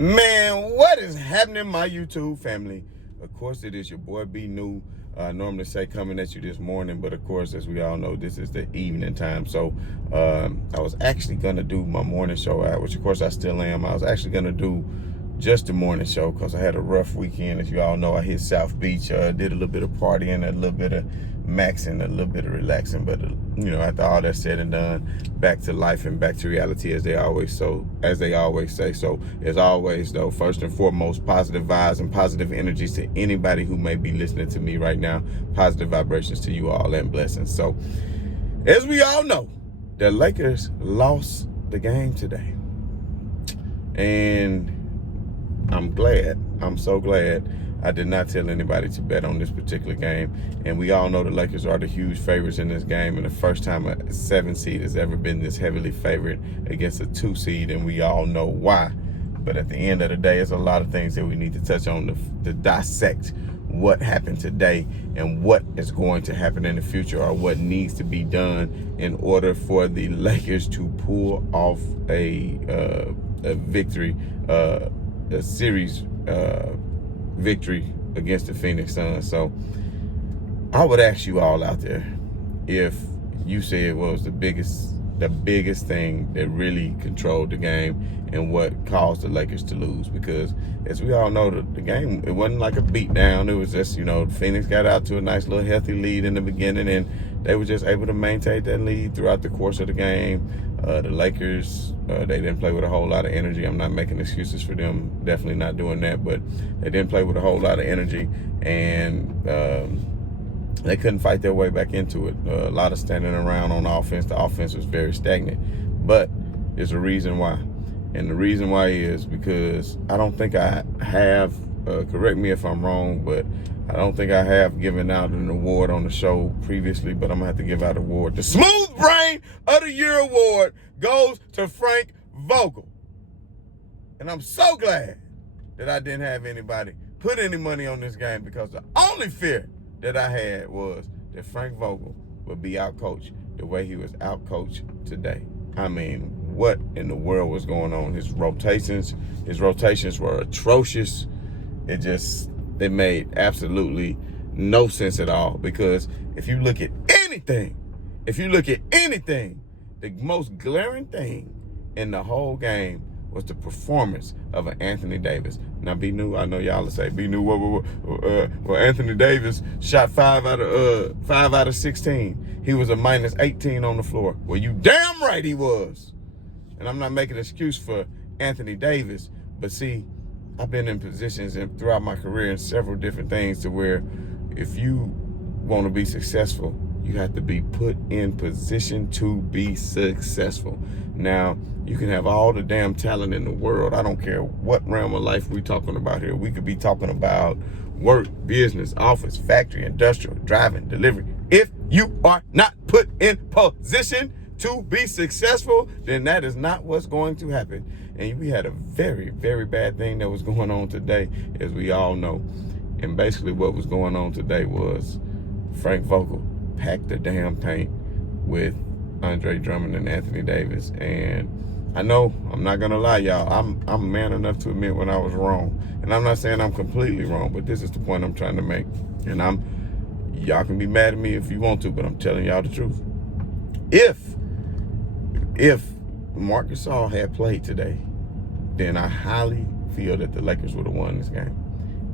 Man, what is happening, my YouTube family? Of course, it is your boy B New. I normally say coming at you this morning, but of course, as we all know, this is the evening time. So I was actually gonna do my morning show out, which of course I still am. I was actually gonna do just the morning show because I had a rough weekend. As you all know, I hit South Beach, did a little bit of partying, a little bit of maxing, a little bit of relaxing. But you know, after all that's said and done, back to life and back to reality, as they always say. So as always, though, first and foremost, positive vibes and positive energies to anybody who may be listening to me right now. Positive vibrations to you all and blessings. So as we all know, the Lakers lost the game today, and I'm so glad I did not tell anybody to bet on this particular game. And we all know the Lakers are the huge favorites in this game, and the first time a 7 seed has ever been this heavily favored against a 2 seed, and we all know why. But at the end of the day, there's a lot of things that we need to touch on to dissect what happened today and what is going to happen in the future, or what needs to be done in order for the Lakers to pull off a victory, a series victory against the Phoenix Suns. So I would ask you all out there, if you say it was the biggest thing that really controlled the game and what caused the Lakers to lose, because as we all know, the game, it wasn't like a beat down. It was just, Phoenix got out to a nice little healthy lead in the beginning, and they were just able to maintain that lead throughout the course of the game. The Lakers, they didn't play with a whole lot of energy. I'm not making excuses for them, definitely not doing that, but they didn't play with a whole lot of energy, and they couldn't fight their way back into it. A lot of standing around on offense. The offense was very stagnant, but there's a reason why. And the reason why is because I don't think I have, correct me if I'm wrong, but I don't think I have given out an award on the show previously, but I'm going to have to give out an award. The Smooth Brain of the Year award goes to Frank Vogel. And I'm so glad that I didn't have anybody put any money on this game, because the only fear that I had was that Frank Vogel would be outcoached the way he was outcoached today. I mean, what in the world was going on? His rotations were atrocious. It made absolutely no sense at all, because if you look at anything, the most glaring thing in the whole game was the performance of an Anthony Davis. Now, B New, I know y'all will say, B New, well, Anthony Davis shot 5 out of 16. He was a minus 18 on the floor. Well, you damn right he was. And I'm not making an excuse for Anthony Davis, but see, I've been in positions throughout my career in several different things to where if you want to be successful, you have to be put in position to be successful. Now, you can have all the damn talent in the world. I don't care what realm of life we're talking about here. We could be talking about work, business, office, factory, industrial, driving, delivery. If you are not put in position to be successful, then that is not what's going to happen. And we had a very, very bad thing that was going on today, as we all know. And basically what was going on today was Frank Vogel packed the damn paint with Andre Drummond and Anthony Davis. And I know, I'm not gonna lie, y'all, I'm man enough to admit when I was wrong. And I'm not saying I'm completely wrong, but this is the point I'm trying to make. And y'all can be mad at me if you want to, but I'm telling y'all the truth. If Marc Gasol had played today, then I highly feel that the Lakers would have won this game.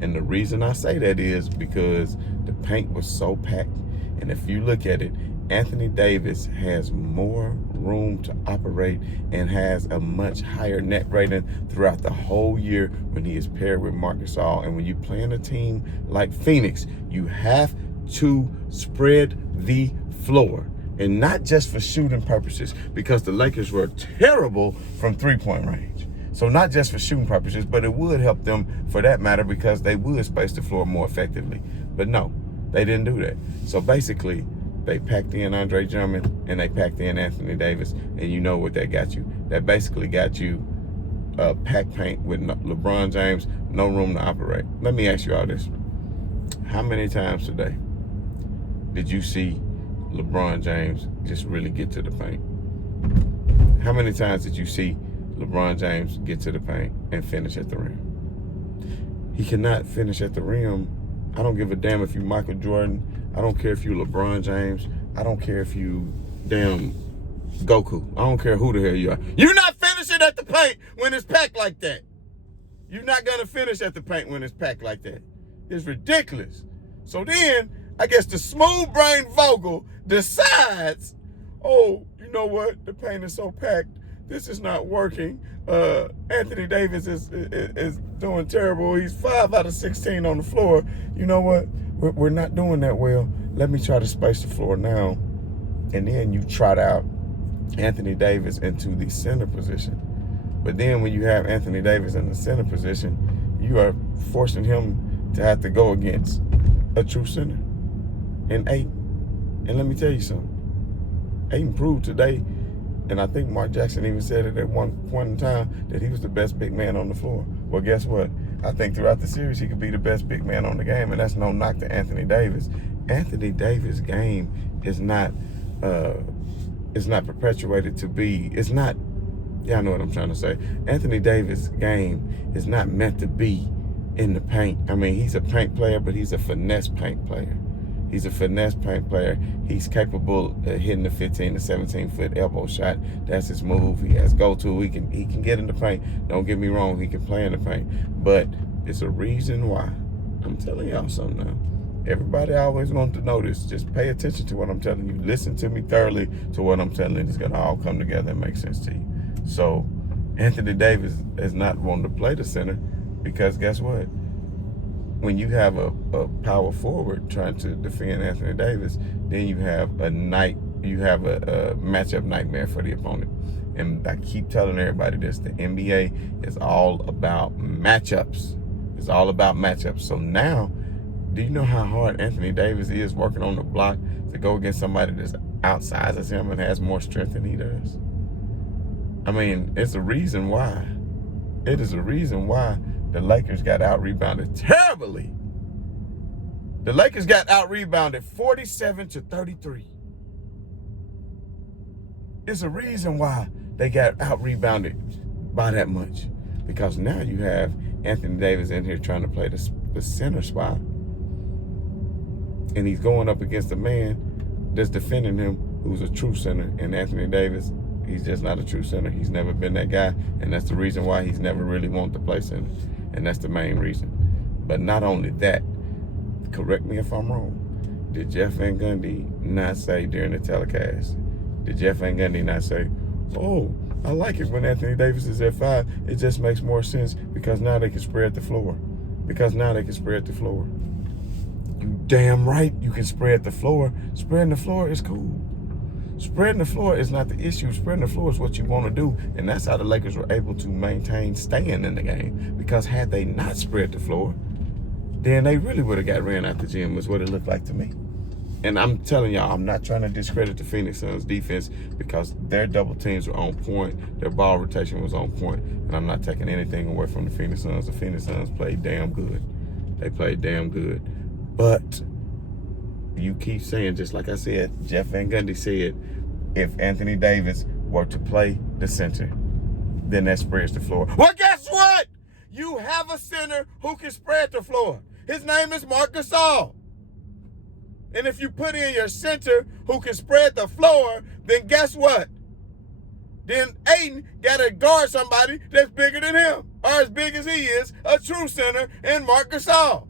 And the reason I say that is because the paint was so packed. And if you look at it, Anthony Davis has more room to operate and has a much higher net rating throughout the whole year when he is paired with Marc Gasol. And when you play in a team like Phoenix, you have to spread the floor. And not just for shooting purposes, because the Lakers were terrible from three-point range. So not just for shooting purposes, but it would help them for that matter, because they would space the floor more effectively. But no, they didn't do that. So basically, they packed in Andre Drummond and they packed in Anthony Davis. And you know what that got you? That basically got you packed paint with LeBron James, no room to operate. Let me ask you all this. How many times today did you see LeBron James just really get to the paint? How many times did you see LeBron James get to the paint and finish at the rim. He cannot finish at the rim. I don't give a damn if you Michael Jordan. I don't care if you LeBron James. I don't care if you damn Goku. I don't care who the hell you are. You're not finishing at the paint when it's packed like that. You're not going to finish at the paint when it's packed like that. It's ridiculous. So then, I guess the smooth-brained Vogel decides, oh, you know what? The paint is so packed. This is not working. Anthony Davis is doing terrible. He's 5 out of 16 on the floor. You know what? We're not doing that well. Let me try to space the floor now. And then you trot out Anthony Davis into the center position. But then when you have Anthony Davis in the center position, you are forcing him to have to go against a true center in Ayton. And let me tell you something. Ayton proved today, and I think Mark Jackson even said it at one point in time, that he was the best big man on the floor. Well, guess what? I think throughout the series, he could be the best big man on the game, and that's no knock to Anthony Davis. Anthony Davis' game is not perpetuated to be, it's not, y'all know what I'm trying to say. Anthony Davis' game is not meant to be in the paint. I mean, he's a paint player, but he's a finesse paint player. He's a finesse paint player. He's capable of hitting the 15 to 17-foot elbow shot. That's his move. He has go-to. He can get in the paint. Don't get me wrong. He can play in the paint. But it's a reason why. I'm telling y'all something now. Everybody always wants to know this. Just pay attention to what I'm telling you. Listen to me thoroughly to what I'm telling you. It's going to all come together and make sense to you. So Anthony Davis is not wanting to play the center because guess what? When you have a power forward trying to defend Anthony Davis, then you have a matchup nightmare for the opponent. And I keep telling everybody this, the NBA is all about matchups. It's all about matchups. So now, do you know how hard Anthony Davis is working on the block to go against somebody that's outsizes him and has more strength than he does? I mean, it's a reason why. It is a reason why the Lakers got out-rebounded terribly. The Lakers got out-rebounded 47-33. It's a reason why they got out-rebounded by that much. Because now you have Anthony Davis in here trying to play the center spot. And he's going up against a man that's defending him who's a true center. And Anthony Davis, he's just not a true center. He's never been that guy. And that's the reason why he's never really wanted to play center. And that's the main reason. But not only that, correct me if I'm wrong, did Jeff Van Gundy not say during the telecast, did Jeff Van Gundy not say, oh, I like it when Anthony Davis is at 5. It just makes more sense because now they can spread the floor. You damn right you can spread the floor. Spreading the floor is cool. Spreading the floor is not the issue. Spreading the floor is what you want to do. And that's how the Lakers were able to maintain staying in the game. Because had they not spread the floor, then they really would have got ran out the gym, is what it looked like to me. And I'm telling y'all, I'm not trying to discredit the Phoenix Suns defense because their double teams were on point. Their ball rotation was on point. And I'm not taking anything away from the Phoenix Suns. The Phoenix Suns played damn good. They played damn good. But you keep saying, just like I said, Jeff Van Gundy said, if Anthony Davis were to play the center, then that spreads the floor. Well, guess what? You have a center who can spread the floor. His name is Marc Gasol. And if you put in your center who can spread the floor, then guess what? Then Ayton got to guard somebody that's bigger than him, or as big as he is, a true center, and Marc Gasol.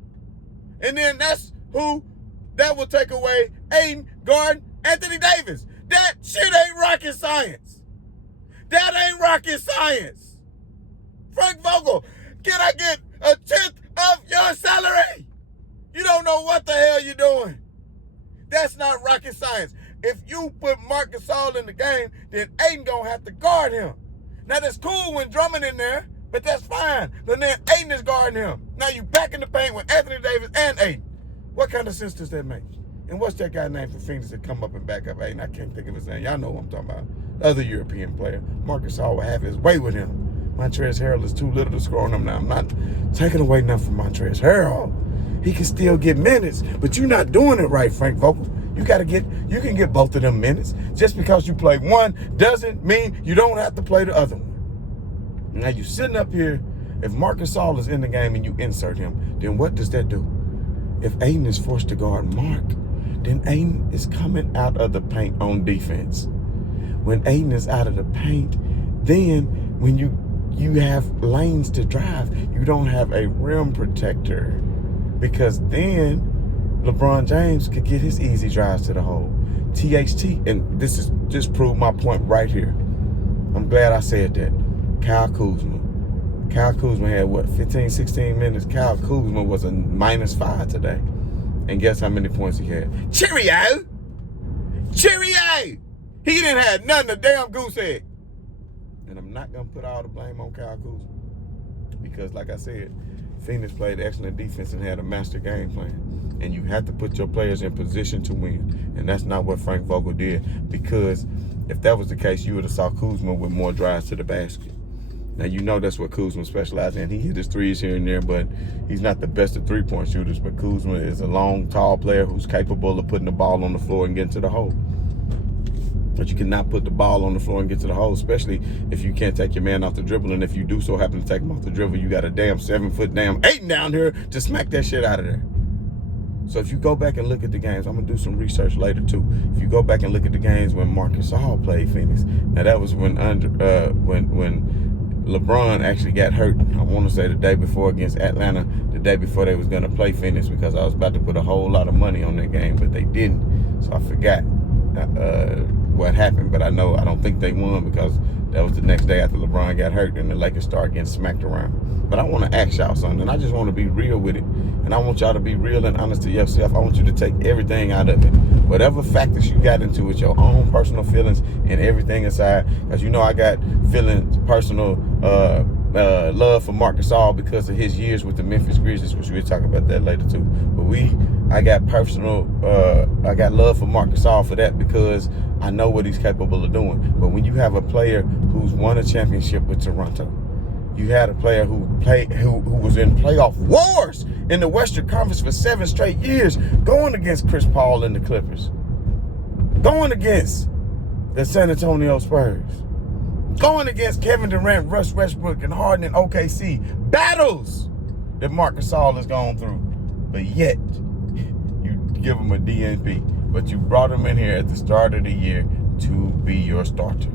And then that's who that will take away Ayton guarding Anthony Davis. That shit ain't rocket science. That ain't rocket science. Frank Vogel, can I get a 10th of your salary? You don't know what the hell you're doing. That's not rocket science. If you put Marc Gasol in the game, then Ayton gonna have to guard him. Now that's cool when Drummond in there, but that's fine. But then Ayton is guarding him. Now you back in the paint with Anthony Davis and Ayton. What kind of sense does that make? And what's that guy named for Phoenix that come up and back up Ayton? I can't think of his name. Y'all know what I'm talking about. The other European player. Marc Gasol will have his way with him. Montrezl Harrell is too little to score on him now. I'm not taking away nothing from Montrezl Harrell. He can still get minutes, but you're not doing it right, Frank Vogel. You can get both of them minutes. Just because you play one doesn't mean you don't have to play the other one. Now you sitting up here, if Marc Gasol is in the game and you insert him, then what does that do? If Aiden is forced to guard Marc, then Aiden is coming out of the paint on defense. When Aiden is out of the paint, then when you have lanes to drive, you don't have a rim protector, because then LeBron James could get his easy drives to the hole. THT, and this is just proved my point right here. I'm glad I said that. Kyle Kuzma had, what, 15, 16 minutes? Kyle Kuzma was a -5 today. And guess how many points he had? Cheerio! He didn't have nothing, a damn goose egg. And I'm not going to put all the blame on Kyle Kuzma. Because, like I said, Phoenix played excellent defense and had a master game plan. And you have to put your players in position to win. And that's not what Frank Vogel did. Because if that was the case, you would have saw Kuzma with more drives to the basket. Now, you know that's what Kuzma specializes in. He hit his threes here and there, but he's not the best of three-point shooters. But Kuzma is a long, tall player who's capable of putting the ball on the floor and getting to the hole. But you cannot put the ball on the floor and get to the hole, especially if you can't take your man off the dribble. And if you do so happen to take him off the dribble, you got a damn 7-foot damn Aiden down here to smack that shit out of there. So if you go back and look at the games, I'm going to do some research later too. If you go back and look at the games when Marc Gasol played Phoenix, now that was when LeBron actually got hurt. I want to say the day before against Atlanta, the day before they was going to play Phoenix, because I was about to put a whole lot of money on that game, but they didn't. So I forgot what happened, but I don't think they won, because that was the next day after LeBron got hurt and the Lakers started getting smacked around. But I want to ask y'all something. I just want to be real with it. And I want y'all to be real and honest to yourself. I want you to take everything out of it. Whatever factors you got into it, your own personal feelings and everything aside. Because you know I got feelings, personal love for Marc Gasol because of his years with the Memphis Grizzlies, which we'll talk about that later too. But I got love for Marc Gasol for that, because I know what he's capable of doing. But when you have a player who's won a championship with Toronto, you had a player who was in playoff wars in the Western Conference for 7 straight years, going against Chris Paul and the Clippers, going against the San Antonio Spurs, going against Kevin Durant, Russ Westbrook, and Harden and OKC. Battles that Marc Gasol has gone through. But yet, you give him a DNP. But you brought him in here at the start of the year to be your starter.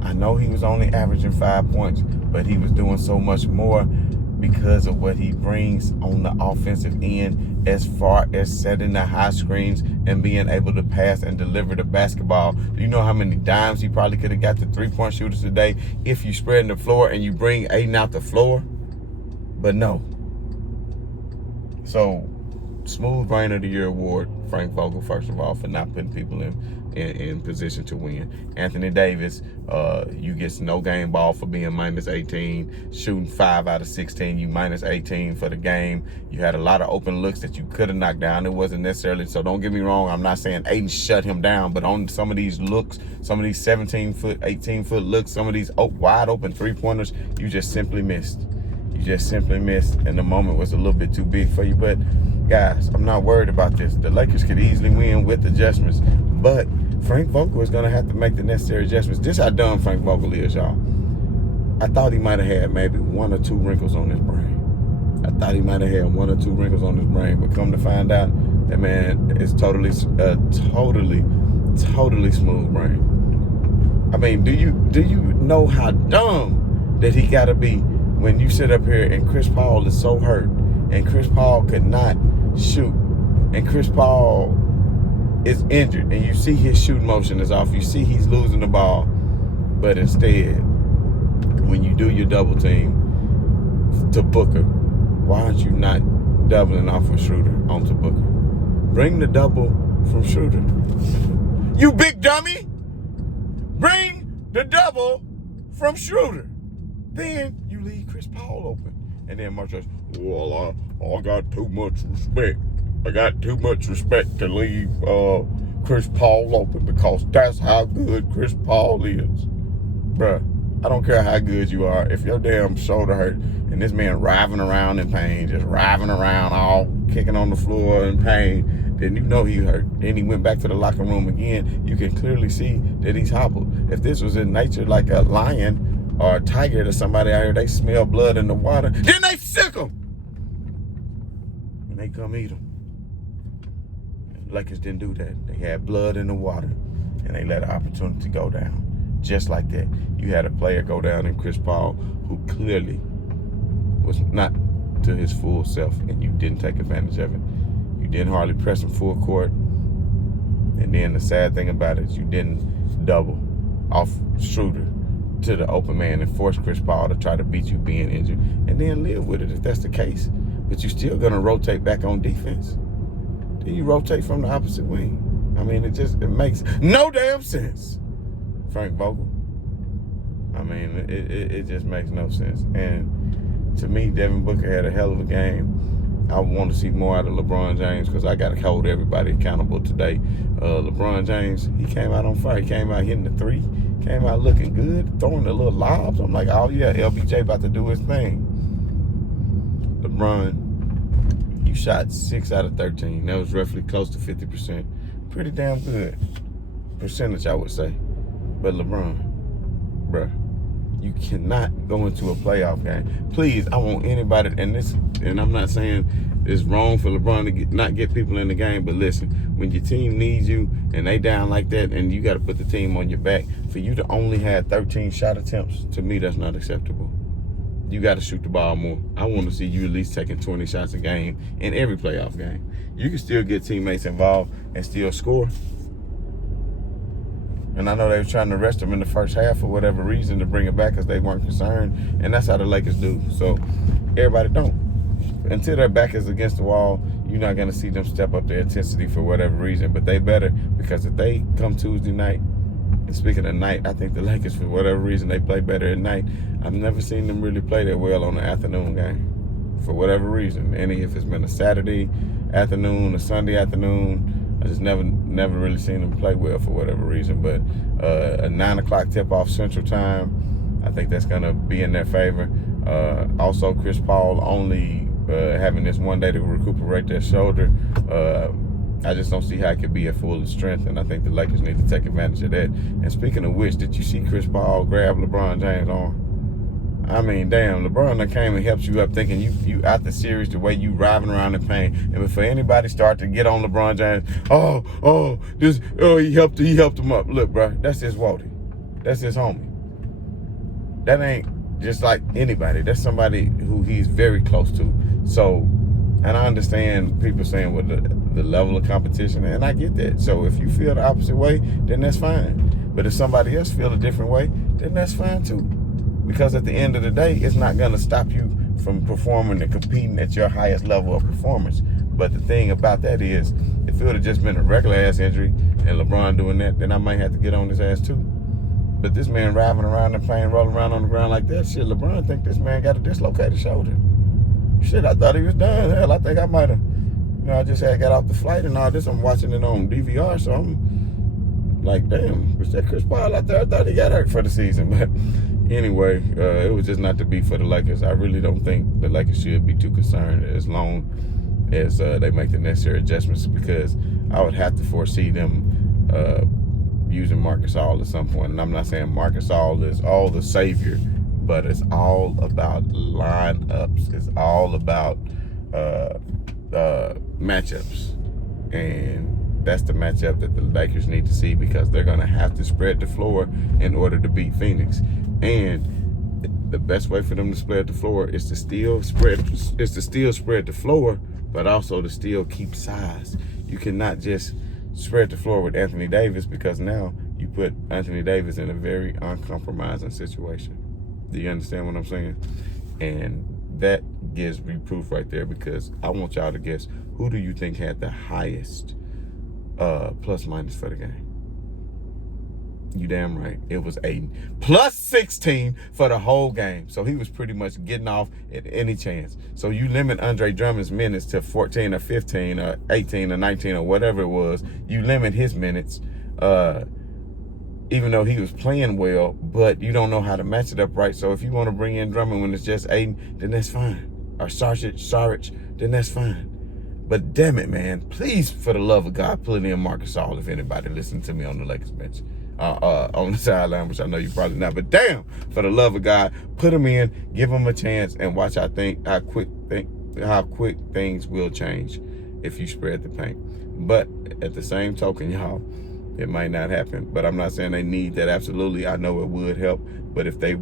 I know he was only averaging 5 points, but he was doing so much more because of what he brings on the offensive end, as far as setting the high screens and being able to pass and deliver the basketball. Do you know how many dimes he probably could have got to three-point shooters today if you spread the floor and you bring Aiden out the floor? But no. So, Smooth Brain of the Year award, Frank Vogel, first of all, for not putting people in position to win. Anthony Davis, you get no game ball for being -18, shooting 5 out of 16, you -18 for the game. You had a lot of open looks that you could have knocked down. It wasn't necessarily, so don't get me wrong, I'm not saying Aiden shut him down, but on some of these looks, some of these 17-foot, 18-foot looks, some of these wide open three-pointers, you just simply missed. And the moment was a little bit too big for you. But guys, I'm not worried about this. The Lakers could easily win with adjustments, but Frank Vogel is going to have to make the necessary adjustments. This is how dumb Frank Vogel is, y'all. I thought he might have had maybe 1 or 2 wrinkles on his brain. But come to find out, that man is totally smooth brain. I mean, do you know how dumb that he got to be when you sit up here and Chris Paul is so hurt and Chris Paul could not shoot and Chris Paul is injured and you see his shooting motion is off, you see he's losing the ball, but instead, when you do your double team to Booker, why aren't you not doubling off of Schroeder onto Booker? Bring the double from Schroeder. You big dummy! Bring the double from Schroeder. Then you leave Chris Paul open. And then Mark says, well, I got too much respect. I got too much respect to leave Chris Paul open because that's how good Chris Paul is. Bruh, I don't care how good you are. If your damn shoulder hurt and this man writhing around in pain, just writhing around all kicking on the floor in pain, then you know he hurt. Then he went back to the locker room again. You can clearly see that he's hobbled. If this was in nature like a lion or a tiger to somebody out here, they smell blood in the water, then they sick them. And they come eat them. Lakers didn't do that. They had blood in the water, and they let an opportunity go down. Just like that. You had a player go down in Chris Paul who clearly was not to his full self, and you didn't take advantage of it. You didn't hardly press him full court. And then the sad thing about it is you didn't double off Schroeder to the open man and force Chris Paul to try to beat you being injured, and then live with it if that's the case. But you're still going to rotate back on defense. Then you rotate from the opposite wing. I mean, it makes no damn sense, Frank Vogel. I mean, it just makes no sense. And to me, Devin Booker had a hell of a game. I want to see more out of LeBron James because I got to hold everybody accountable today. LeBron James, he came out on fire. He came out hitting the three, came out looking good, throwing the little lobs. I'm like, oh yeah, LBJ about to do his thing. LeBron, you shot 6 out of 13. That was roughly close to 50%. Pretty damn good percentage, I would say. But LeBron, bruh, you cannot go into a playoff game. Please, I want anybody, and I'm not saying it's wrong for LeBron to not get people in the game, but listen, when your team needs you and they down like that and you got to put the team on your back, for you to only have 13 shot attempts, to me, that's not acceptable. You got to shoot the ball more. I want to see you at least taking 20 shots a game in every playoff game. You can still get teammates involved and still score. And I know they were trying to rest them in the first half for whatever reason to bring it back because they weren't concerned. And that's how the Lakers do. So everybody don't. Until their back is against the wall, you're not going to see them step up their intensity for whatever reason. But they better, because if they come Tuesday night, and speaking of night, I think the Lakers, for whatever reason, they play better at night. I've never seen them really play that well on an afternoon game. For whatever reason. If it's been a Saturday afternoon, a Sunday afternoon, I just never really seen them play well for whatever reason. But a 9 o'clock tip-off Central Time, I think that's going to be in their favor. Also, Chris Paul only having this one day to recuperate their shoulder. I just don't see how it could be at full strength, and I think the Lakers need to take advantage of that. And speaking of which, did you see Chris Paul grab LeBron James' arm? I mean, damn, LeBron done came and helped you up thinking you out the series the way you driving around in pain. And before anybody start to get on LeBron James, he helped him up. Look, bro, that's his Walty. That's his homie. That ain't just like anybody. That's somebody who he's very close to. So, and I understand people saying with the level of competition, and I get that. So if you feel the opposite way, then that's fine. But if somebody else feel a different way, then that's fine too. Because at the end of the day, it's not going to stop you from performing and competing at your highest level of performance. But the thing about that is, if it would have just been a regular ass injury and LeBron doing that, then I might have to get on his ass too. But this man driving around and playing, rolling around on the ground like that, shit, LeBron think this man got a dislocated shoulder. Shit, I thought he was done. Hell, I think I might have, I just had got off the flight and all this. I'm watching it on DVR, so I'm like, damn, was that Chris Paul out there? I thought he got hurt for the season. But anyway, it was just not to be for the Lakers. I really don't think the Lakers should be too concerned as long as they make the necessary adjustments, because I would have to foresee them using Marc Gasol at some point. And I'm not saying Marc Gasol is all the savior, but it's all about lineups. It's all about matchups. And that's the matchup that the Lakers need to see, because they're going to have to spread the floor in order to beat Phoenix. And the best way for them to spread the floor is to still spread the floor, but also to still keep size. You cannot just spread the floor with Anthony Davis, because now you put Anthony Davis in a very uncompromising situation. Do you understand what I'm saying? And that gives me proof right there, because I want y'all to guess, who do you think had the highest plus minus for the game? You damn right. It was Aiden. Plus 16 for the whole game. So he was pretty much getting off at any chance. So you limit Andre Drummond's minutes to 14 or 15 or 18 or 19 or whatever it was. You limit his minutes, even though he was playing well, but you don't know how to match it up right. So if you want to bring in Drummond when it's just Aiden, then that's fine. Or Saric, then that's fine. But damn it, man, please, for the love of God, put in Marc Gasol if anybody listening to me on the Lakers bench. on the sideline, which I know you probably not. But damn, for the love of God, put them in, give them a chance, and watch how quick things will change if you spread the paint. But at the same token, y'all, it might not happen. But I'm not saying they need that. Absolutely, I know it would help. But if they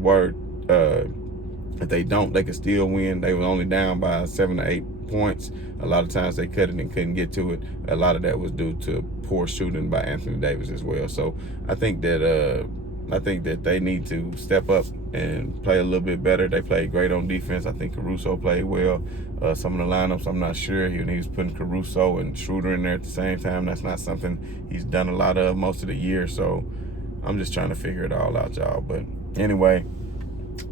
don't, they could still win. They were only down by 7 or 8 points. A lot of times they cut it and couldn't get to it. A lot of that was due to poor shooting by Anthony Davis as well. So I think that they need to step up and play a little bit better. They played great on defense. I think Caruso played well. Some of the lineups, I'm not sure. He was putting Caruso and Schroeder in there at the same time. That's not something he's done a lot of most of the year. So I'm just trying to figure it all out, y'all. But anyway,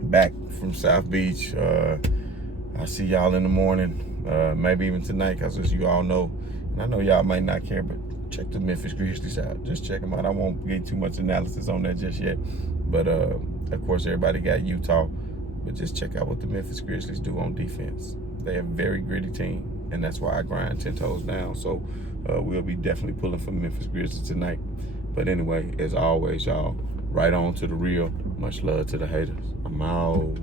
back from South Beach. I'll see y'all in the morning. Maybe even tonight, because as you all know, and I know y'all might not care, but check the Memphis Grizzlies out. Just check them out. I won't get too much analysis on that just yet. But, of course, everybody got Utah. But just check out what the Memphis Grizzlies do on defense. They're a very gritty team, and that's why I grind 10 toes down. So we'll be definitely pulling for Memphis Grizzlies tonight. But anyway, as always, y'all, right on to the real. Much love to the haters. I'm out.